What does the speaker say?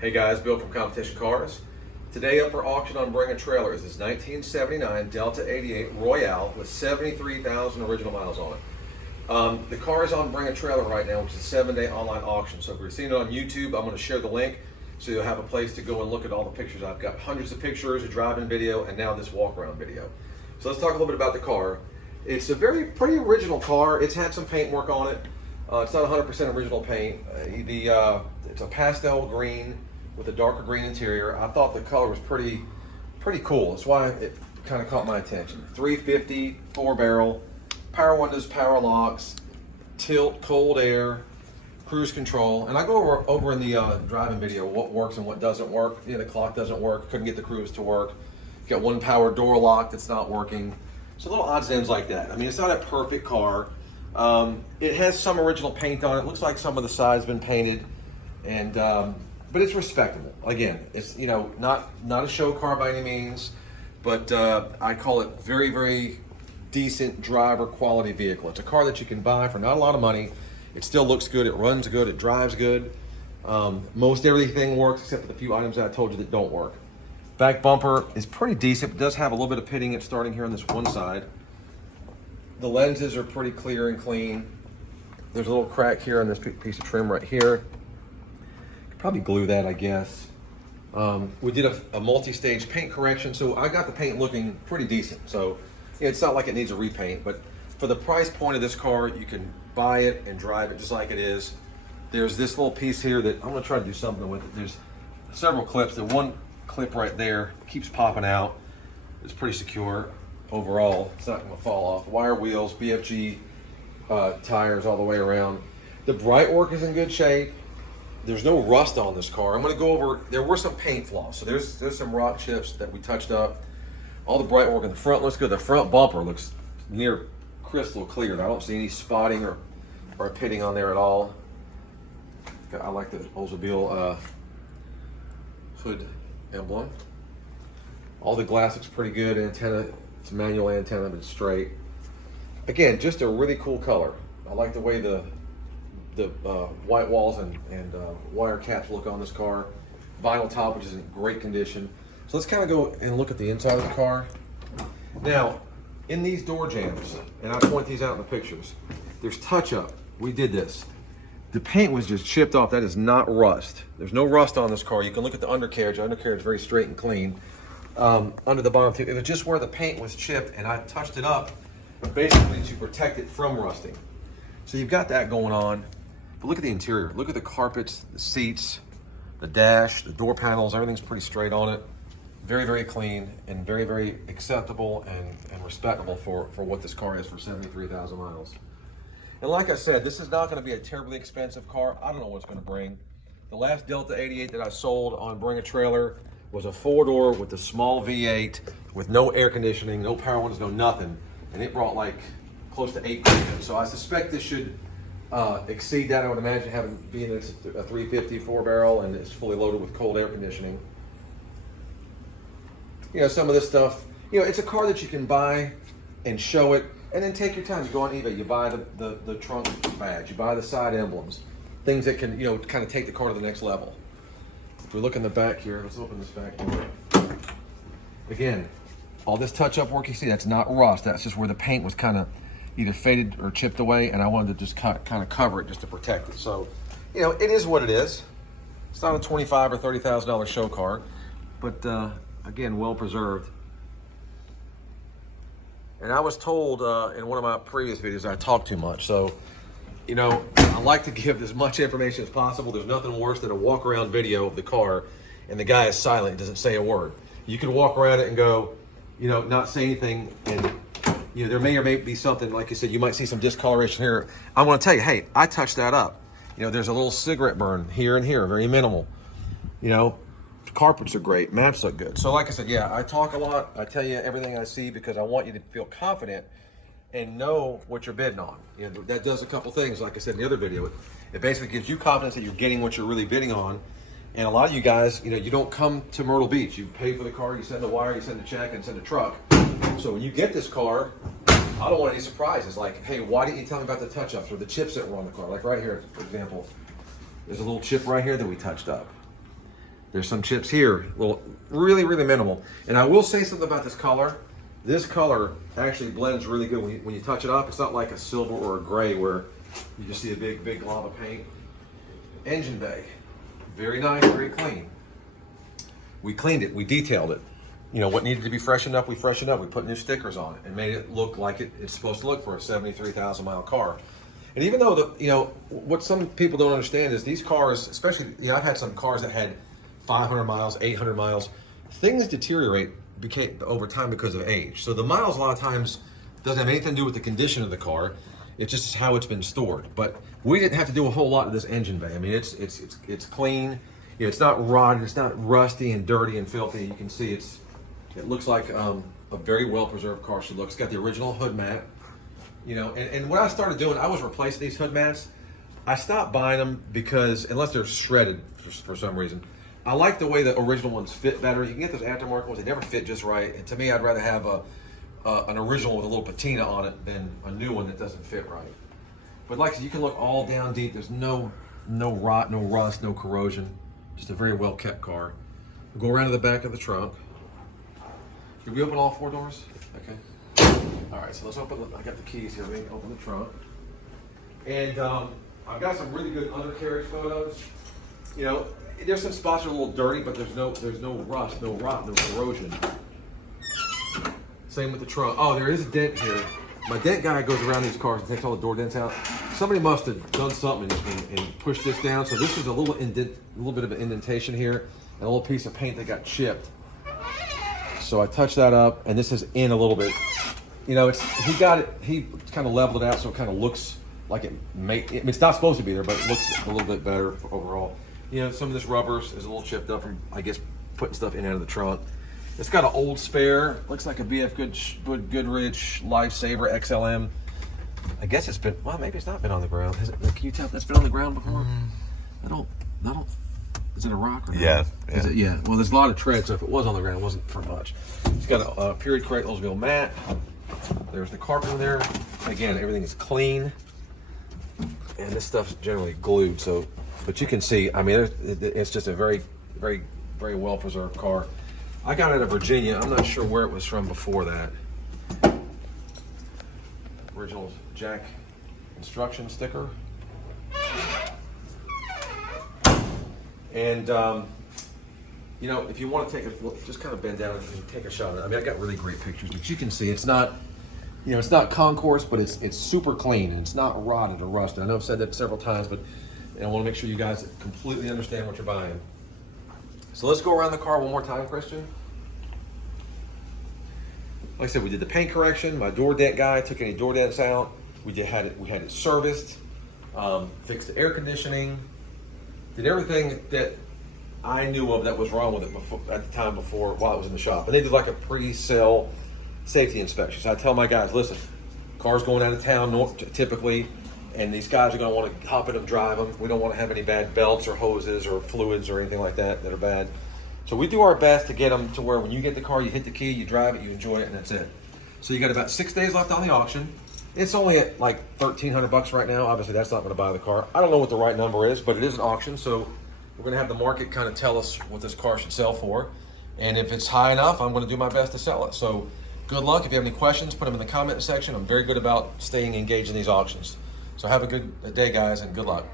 Hey guys, Bill from Competition Cars. Today up for auction on Bring a Trailer is this 1979 Delta 88 Royale with 73,000 original miles on it. The car is on Bring a Trailer right now, which is a 7-day online auction. So if you're seeing it on YouTube, I'm going to share the link so you'll have a place to go and look at all the pictures. I've got hundreds of pictures, a driving video, and now this walk around video. So let's talk a little bit about the car. It's a pretty original car. It's had some paint work on it. It's not 100% original paint. It's a pastel green with a darker green interior. I thought the color was pretty cool. That's why it kind of caught my attention. 350, 4-barrel, power windows, power locks, tilt, cold air, cruise control. And I go over in the driving video what works and what doesn't work. The clock doesn't work. Couldn't get the cruise to work. Got one power door lock that's not working. So little odds and ends like that. I mean, it's not a perfect car. It has some original paint on it. Looks like some of the side's been painted, and but it's respectable. Again, it's not a show car by any means, but I call it very decent driver quality vehicle. It's a car that you can buy for not a lot of money. It still looks good. It runs good. It drives good. Most everything works except for the few items that I told you that don't work. Back bumper is pretty decent. It does have a little bit of pitting. It's starting here on this one side. The lenses are pretty clear and clean. There's a little crack here on this piece of trim right here. Could probably glue that, I guess. We did a multi-stage paint correction, so I got the paint looking pretty decent. So it's not like it needs a repaint, but for the price point of this car, you can buy it and drive it just like it is. There's this little piece here that I'm gonna try to do something with it. There's several clips. The one clip right there keeps popping out. It's pretty secure. Overall, it's not going to fall off. Wire wheels, BFG tires all the way around. The bright work is in good shape. There's no rust on this car. I'm going to go over, there were some paint flaws. So there's some rock chips that we touched up. All the bright work in the front looks good. The front bumper looks near crystal clear. I don't see any spotting or pitting on there at all. I like the Oldsmobile hood emblem. All the glass looks pretty good. Antenna, it's a manual antenna, but it's straight. Again, just a really cool color. I like the way the white walls and wire caps look on this car. Vinyl top, which is in great condition. So let's kind of go and look at the inside of the car. Now, in these door jambs, and I point these out in the pictures, there's touch-up. We did this. The paint was just chipped off. That is not rust. There's no rust on this car. You can look at the undercarriage. The undercarriage is very straight and clean. Under the bottom too. It was just where the paint was chipped, and I touched it up basically to protect it from rusting. So you've got that going on. But look at the interior. Look at the carpets, the seats, the dash, the door panels. Everything's pretty straight on it. Very clean and very acceptable and respectable for what this car is for 73,000 miles. And like I said, this is not going to be a terribly expensive car. I don't know what it's going to bring. The last Delta 88 that I sold on Bring a Trailer was a 4-door with a small V8 with no air conditioning, no power windows, no nothing. And it brought like close to 8 grand. So I suspect this should exceed that. I would imagine being a 350 4-barrel and it's fully loaded with cold air conditioning. Some of this stuff, it's a car that you can buy and show it and then take your time. You go on eBay, you buy the trunk badge, you buy the side emblems, things that can, kind of take the car to the next level. If we look in the back here, let's open this back door. Again, all this touch-up work you see, that's not rust. That's just where the paint was kind of either faded or chipped away, and I wanted to just kind of cover it just to protect it. So, it is what it is. It's not a $25,000 or $30,000 show car, but again, well preserved. And I was told in one of my previous videos I talk too much, so I like to give as much information as possible. There's nothing worse than a walk around video of the car and the guy is silent and doesn't say a word. You can walk around it and go, not say anything, and there may or may be something, like you said, you might see some discoloration here. I want to tell you, hey, I touched that up. There's a little cigarette burn here and here, very minimal. Carpets are great, maps look good. So like I said, yeah, I talk a lot. I tell you everything I see because I want you to feel confident and know what you're bidding on. That does a couple things, like I said in the other video. It basically gives you confidence that you're getting what you're really bidding on. And a lot of you guys, you don't come to Myrtle Beach. You pay for the car, you send a wire, you send a check, and send a truck. So when you get this car, I don't want any surprises. Like, hey, why didn't you tell me about the touch-ups or the chips that were on the car? Like right here, for example, there's a little chip right here that we touched up. There's some chips here, well, really, really minimal. And I will say something about this color. This color actually blends really good when you touch it up. It's not like a silver or a gray where you just see a big, big glob of paint. Engine bay, very nice, very clean. We cleaned it, we detailed it. You know, what needed to be freshened up, we freshened up. We put new stickers on it and made it look like it's supposed to look for a 73,000 mile car. And even though, what some people don't understand is these cars, especially, I've had some cars that had 500 miles, 800 miles. Things deteriorate over time because of age. So the miles a lot of times doesn't have anything to do with the condition of the car. It's just how it's been stored. But we didn't have to do a whole lot of this engine bay. I mean, it's clean. It's not rotted. It's not rusty and dirty and filthy. You can see it looks like a very well preserved car should look. It's got the original hood mat. And what I started doing, I was replacing these hood mats. I stopped buying them because, unless they're shredded for some reason, I like the way the original ones fit better. You can get those aftermarket ones, they never fit just right. And to me, I'd rather have an original with a little patina on it than a new one that doesn't fit right. But like I said, you can look all down deep. There's no rot, no rust, no corrosion. Just a very well kept car. We'll go around to the back of the trunk. Did we open all 4 doors? Okay. All right, so let's open. I got the keys here. We can open the trunk. And I've got some really good undercarriage photos. There's some spots that are a little dirty, but there's no rust, no rot, no corrosion. Same with the trunk. Oh, there is a dent here. My dent guy goes around these cars and takes all the door dents out. Somebody must have done something and pushed this down. So this is a little bit of an indentation here, and a little piece of paint that got chipped. So I touched that up, and this is in a little bit. He kind of leveled it out so it kind of looks like it's not supposed to be there, but it looks a little bit better overall. Some of this rubber is a little chipped up from, I guess, putting stuff in and out of the trunk. It's got an old spare. Looks like a BF Goodrich Lifesaver XLM. I guess it's been, well, maybe it's not been on the ground. Can you tell if that's been on the ground before? I don't, is it a rock or not? Yeah. Is it? Yeah. Well, there's a lot of tread, so if it was on the ground, it wasn't for much. It's got a period correct Oldsmobile mat. There's the carpet in there. Again, everything is clean. And this stuff's generally glued, but you can see, I mean, it's just a very, very, very well preserved car. I got it out of Virginia. I'm not sure where it was from before that. Original jack instruction sticker. And, if you want to take a look, just kind of bend down and take a shot at it. I mean, I got really great pictures, but you can see it's not, it's not concourse, but it's super clean and it's not rotted or rusted. I know I've said that several times, but I want to make sure you guys completely understand what you're buying. So let's go around the car one more time, Christian. Like I said, we did the paint correction. My door dent guy took any door dents out. We had it serviced, fixed the air conditioning, did everything that I knew of that was wrong with it at the time while it was in the shop. And they did like a pre-sale safety inspection. So I tell my guys, listen, car's going out of town typically, and these guys are going to want to hop in and drive them. We don't want to have any bad belts or hoses or fluids or anything like that are bad. So we do our best to get them to where when you get the car, you hit the key, you drive it, you enjoy it, and that's it. So you got about 6 days left on the auction. It's only at like $1,300 right now. Obviously, that's not going to buy the car. I don't know what the right number is, but it is an auction, so we're going to have the market kind of tell us what this car should sell for. And if it's high enough, I'm going to do my best to sell it. So good luck. If you have any questions, put them in the comment section. I'm very good about staying engaged in these auctions. So have a good day, guys, and good luck.